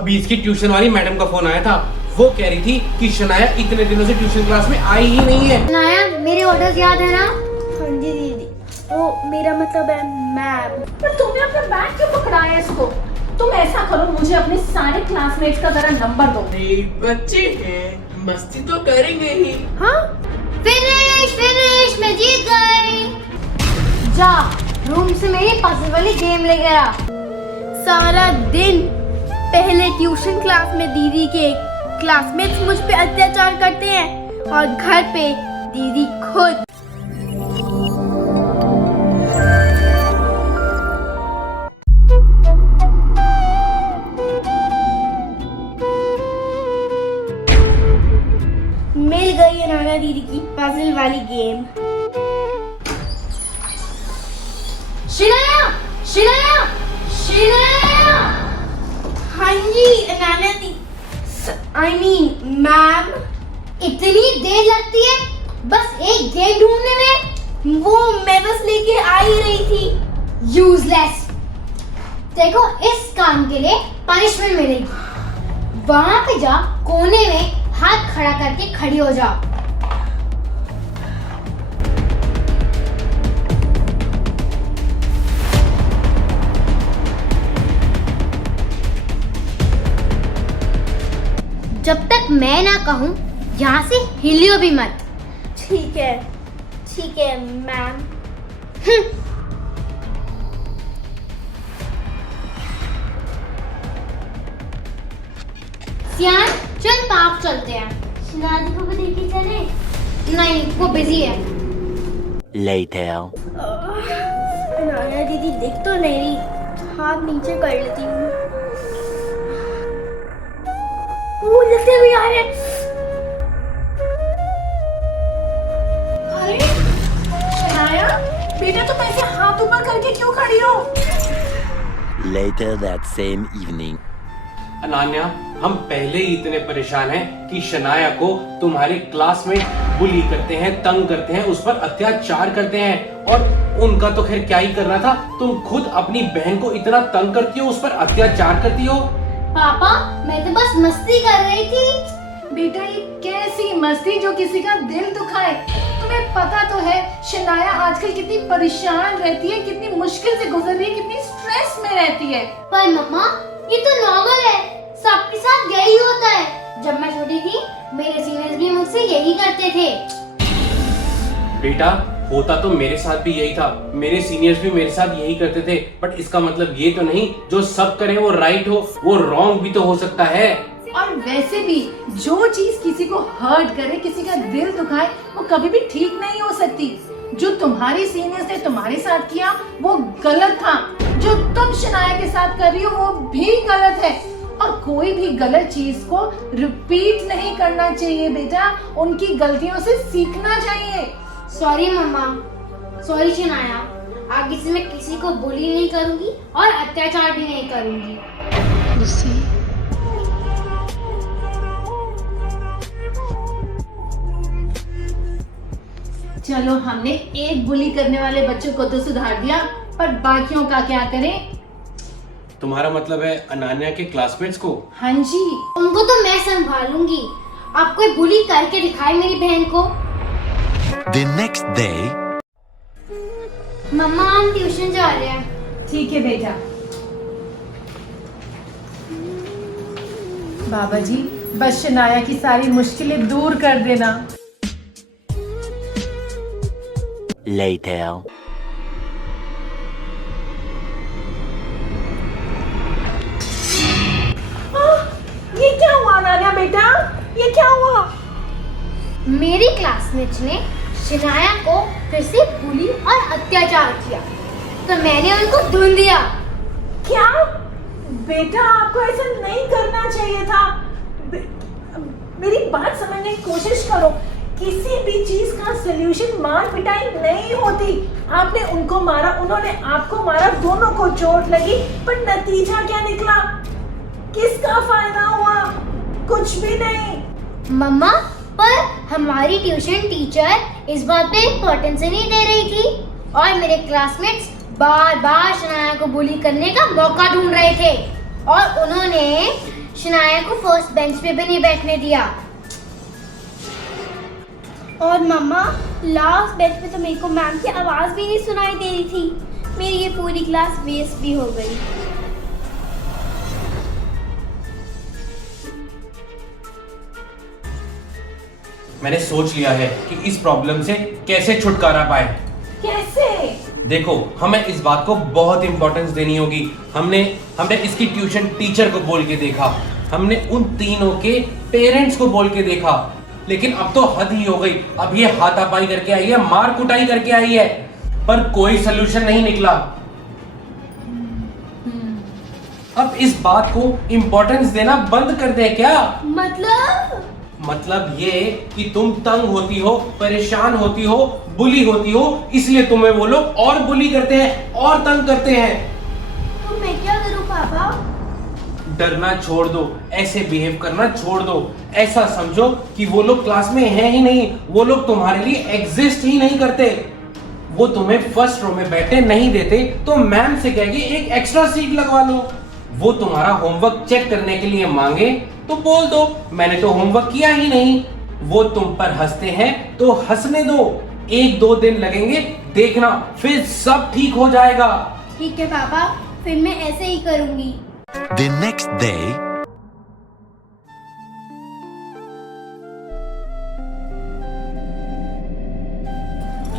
अभी इसकी ट्यूशन वाली मैडम का फोन आया था। वो कह रही थी कि शनाया इतने दिनों से ट्यूशन क्लास में आई ही नहीं है। शनाया, मेरे ऑर्डर्स याद है ना? हाँ जी दीदी, वो मेरा मतलब है मैम। पर तुमने अपना बैग क्यों पकड़ाया इसको? तुम ऐसा करो, मुझे अपने सारे क्लासमेट्स का जरा नंबर दो। बच्चे हैं, मस्ती तो करेंगे ही। हाँ फिनिश, मैं जीत गई। जा रूम से मेरी पसंद वाली गेम लेकर आ। सारा दिन पहले ट्यूशन क्लास में दीदी के क्लासमेट्स मुझ पे अत्याचार करते हैं और घर पे दीदी खुद। मिल गई नाना दीदी की पजल वाली गेम। शनाया, शनाया, शनाया। हाँ जी नाना दी, आई मीन मैम। इतनी देर लगती है बस एक गेम ढूंढने में? वो मैं बस लेके आ ही रही थी। यूजलेस। देखो, इस काम के लिए पनिशमेंट मिलेगी। वहां पे जा, कोने में हाथ खड़ा करके खड़ी हो जाओ। जब तक मैं ना कहूं, यहाँ से हिलियो भी मत। ठीक है मैम। सियान, चल पार्क चलते हैं। शनादी को भी लेके चले? नहीं, वो बिजी है। Later. नाना दीदी देख तो नहीं रही, हाथ नीचे कर लेती हूँ। वो लगते भी आ रहे। अरे शनाया, बेटा तुम ऐसे हाथ ऊपर करके क्यों खड़ी हो? Later that same evening. Ananya, हम पहले ही इतने परेशान हैं कि शनाया को तुम्हारे क्लासमेट बुली करते हैं, तंग करते हैं, उस पर अत्याचार करते हैं। और उनका तो खैर क्या ही करना था, तुम खुद अपनी बहन को इतना तंग करती हो, उस पर अत्याचार करती हो। पापा, मैं तो बस मस्ती कर रही थी। बेटा ये कैसी मस्ती जो किसी का दिल दुखाए? तुम्हें पता तो है शनाया आजकल कितनी परेशान रहती है, कितनी मुश्किल से गुजर रही है, कितनी स्ट्रेस में रहती है। पर मम्मा, ये तो नॉर्मल है, सबके साथ यही होता है। जब मैं छोटी थी, मेरे सीनियर्स भी मुझसे यही करते थे। बेटा, होता तो मेरे साथ भी यही था, मेरे सीनियर्स भी मेरे साथ यही करते थे। बट इसका मतलब ये तो नहीं जो सब करें वो राइट हो, वो रॉन्ग भी तो हो सकता है। और वैसे भी जो चीज किसी को हर्ट करे, किसी का दिल दुखाए, वो कभी भी ठीक नहीं हो सकती। जो तुम्हारी सीनियर्स ने तुम्हारे साथ किया वो गलत था, जो तुम शनाया के साथ कर रही हो वो भी गलत है। और कोई भी गलत चीज को रिपीट नहीं करना चाहिए बेटा, उनकी गलतियों से सीखना चाहिए। सॉरी मम्मा, सॉरी शनाया। आगे से मैं किसी को बुली नहीं करूंगी और अत्याचार भी नहीं करूंगी। चलो, हमने एक बुली करने वाले बच्चों को तो सुधार दिया, पर बाकियों का क्या करें? तुम्हारा मतलब है अनान्या के क्लासमेट्स को? हाँ जी। उनको तो मैं संभालूंगी। आप कोई बुली करके दिखाए मेरी बहन को। The next day. मम्मा, हम ट्यूशन जा रहे हैं। ठीक है बेटा। बाबा जी, बस शनाया की सारी मुश्किलें दूर कर देना। Later. ये क्या हुआ नाना बेटा? ये क्या हुआ? मेरी क्लासमेट्स ने शनाया को फिर से बुली और अत्याचार किया, तो मैंने उनको धुन दिया। क्या? बेटा आपको ऐसा नहीं करना चाहिए था। मेरी बात समझने की कोशिश करो। किसी भी चीज का सलूशन मार पिटाई नहीं होती। आपने उनको मारा, उन्होंने आपको मारा, दोनों को चोट लगी, पर नतीजा क्या निकला? किसका फायदा हुआ? कुछ भी नहीं। मम्मा, पर हमारी ट्यूशन टीचर इस बात पे इम्पोर्टेंस नहीं दे रही थी और मेरे क्लासमेट्स बार बार शनाया को बुली करने का मौका ढूंढ रहे थे और उन्होंने शनाया को फर्स्ट बेंच पे भी नहीं बैठने दिया। और मम्मा, लास्ट बेंच पे तो मेरे को मैम की आवाज भी नहीं सुनाई दे रही थी। मेरी ये पूरी क्लास वेस्ट भी हो गई। मैंने सोच लिया है कि इस प्रॉब्लम से कैसे छुटकारा पाए। कैसे? देखो, हमें इस बात को बहुत इंपॉर्टेंस देनी होगी। हमने इसकी ट्यूशन टीचर को बोल के देखा, हमने उन तीनों के पेरेंट्स को बोल के देखा, लेकिन अब तो हद ही हो गई। अब ये हाथापाई करके आई है, मार कुटाई करके आई है, पर कोई सलूशन नहीं निकला। अब इस बात को इंपॉर्टेंस देना बंद कर दे क्या? मतलब ये कि तुम तंग होती हो, परेशान होती हो, बुली होती हो, इसलिए तुम्हें वो लोग और बुली करते हैं और तंग करते हैं। तो मैं क्या करूं पापा? डरना छोड़ दो, ऐसे बिहेव करना छोड़ दो। ऐसा समझो कि वो लोग क्लास में हैं ही नहीं, वो लोग तुम्हारे लिए एग्जिस्ट ही नहीं करते। वो तुम्हें फर्स्ट रो में बैठे नहीं देते तो मैम से कह के एक एक्स्ट्रा सीट लगवा लो। वो तुम्हारा होमवर्क चेक करने के लिए मांगे तो बोल दो मैंने तो होमवर्क किया ही नहीं। वो तुम पर हंसते हैं तो हंसने दो, 1-2 दिन लगेंगे, देखना फिर सब ठीक हो जाएगा। ठीक है पापा, फिर मैं ऐसे ही करूंगी। The next day,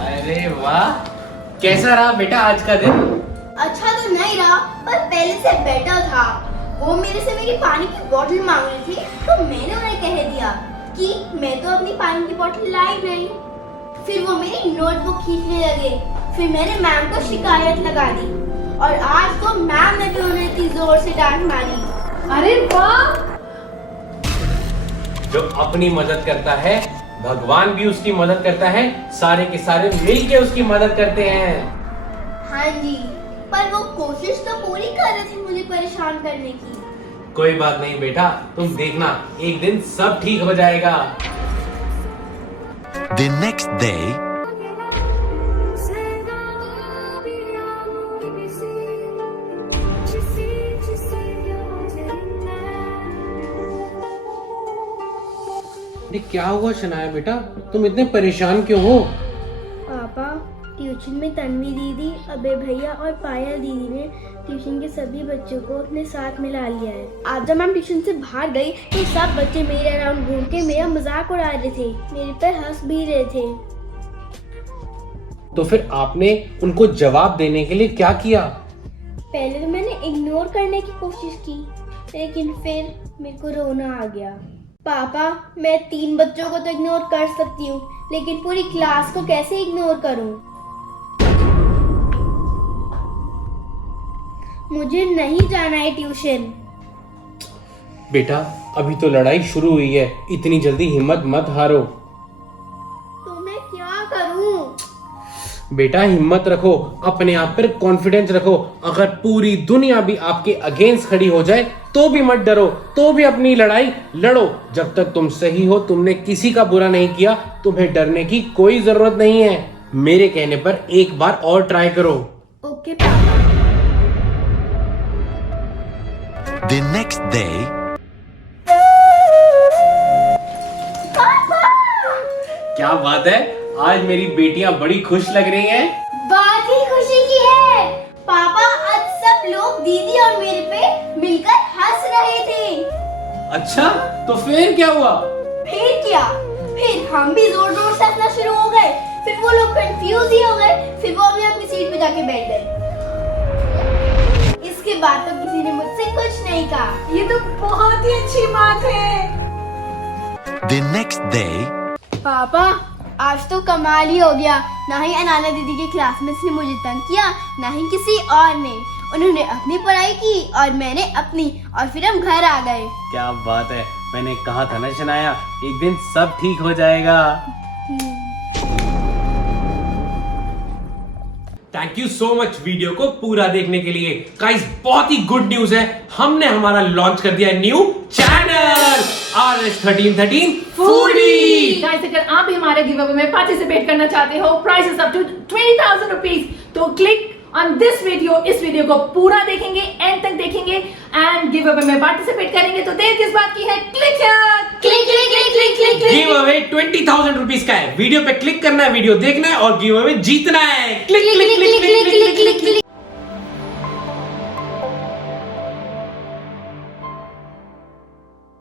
अरे वाह, कैसा रहा बेटा आज का दिन? अच्छा तो नहीं रहा, पर पहले से बेटर था। वो मेरे से मेरी पानी की बोतल मांग रही थी, तो मैंने उन्हें कह दिया कि मैं तो अपनी पानी की बोतल लाई नहीं। फिर वो मेरी नोटबुक खींचने लगे, फिर मैंने मैम को शिकायत लगा दी, और आज तो मैम ने भी उन्हें इतनी जोर से डांट मारी। अरे वाह! जो अपनी मदद करता है, भगवान भी उसकी मदद करता है, सारे के सारे मिलके उसकी मदद करते हैं। हाँ जी, पर वो कोशिश तो पूरी कर रहे थे मुझे परेशान करने की। कोई बात नहीं बेटा, तुम देखना एक दिन सब ठीक हो जाएगा। the next day, ये क्या हुआ शनाया बेटा, तुम इतने परेशान क्यों हो? पापा, ट्यूशन में तन्वी दीदी, अबे भैया और पायल दीदी ने ट्यूशन के सभी बच्चों को अपने साथ मिला लिया है। आज जब मैं ट्यूशन से बाहर गई तो सब बच्चे मेरे अराउंड घूम के मेरा मजाक उड़ा रहे थे, मेरे पे हंस भी रहे थे। तो फिर आपने उनको जवाब देने के लिए क्या किया? पहले तो मैंने इग्नोर करने की कोशिश की, लेकिन फिर मेरे को रोना आ गया। पापा, मैं 3 बच्चों को तो इग्नोर कर सकती हूँ, लेकिन पूरी क्लास को कैसे इग्नोर करूँ? मुझे नहीं जाना है ट्यूशन। बेटा, अभी तो लड़ाई शुरू हुई है, इतनी जल्दी हिम्मत मत हारो। तो मैं क्या करूँ? बेटा हिम्मत रखो, अपने आप पर कॉन्फिडेंस रखो। अगर पूरी दुनिया भी आपके अगेंस्ट खड़ी हो जाए तो भी मत डरो, तो भी अपनी लड़ाई लड़ो। जब तक तुम सही हो, तुमने किसी का बुरा नहीं किया, तुम्हें डरने की कोई जरूरत नहीं है। मेरे कहने पर एक बार और ट्राई करो। ओके पापा। the next day, क्या बात है, आज मेरी बेटियां बड़ी खुश लग रही हैं। बात ही खुशी की है पापा, आज सब लोग दीदी और मेरे पे मिलकर हंस रहे थे। अच्छा, तो फिर क्या हुआ? फिर क्या, फिर हम भी जोर जोर से हंसना शुरू हो गए। फिर वो लोग कंफ्यूज ही हो गए, फिर वो अपनी अपनी सीट पे जाके बैठ गए। इसके बाद तो किसी ने मुझसे कुछ नहीं कहा। ये तो बहुत ही अच्छी बात है। the next day, पापा, आज तो कमाल ही हो गया। ना ही अनाना दीदी के क्लासमेट्स ने मुझे तंग किया, ना ही किसी और ने। उन्होंने अपनी पढ़ाई की और मैंने अपनी, और फिर हम घर आ गए। क्या बात है, मैंने कहा था ना शनाया, एक दिन सब ठीक हो जाएगा। Thank you so much video को पूरा देखने के लिए। गाइस, बहुत ही गुड न्यूज है, हमने हमारा लॉन्च कर दिया new channel RS1313 foodie. Guys, अगर आप भी हमारे गिव अवे में पार्टिसिपेट करना चाहते हो, price is up to 20,000 rupees, तो क्लिक ऑन दिस वीडियो। इस वीडियो को पूरा देखेंगे, एंड तक देखेंगे एंड गिव अवे में पार्टिसिपेट करेंगे। तो देर किस बात की है, click here, click click click click click click. Giveaway 20,000 rupees का है। वीडियो पे क्लिक करना है, वीडियो देखना है और गिव अवे जीतना है। Click click click click click click click click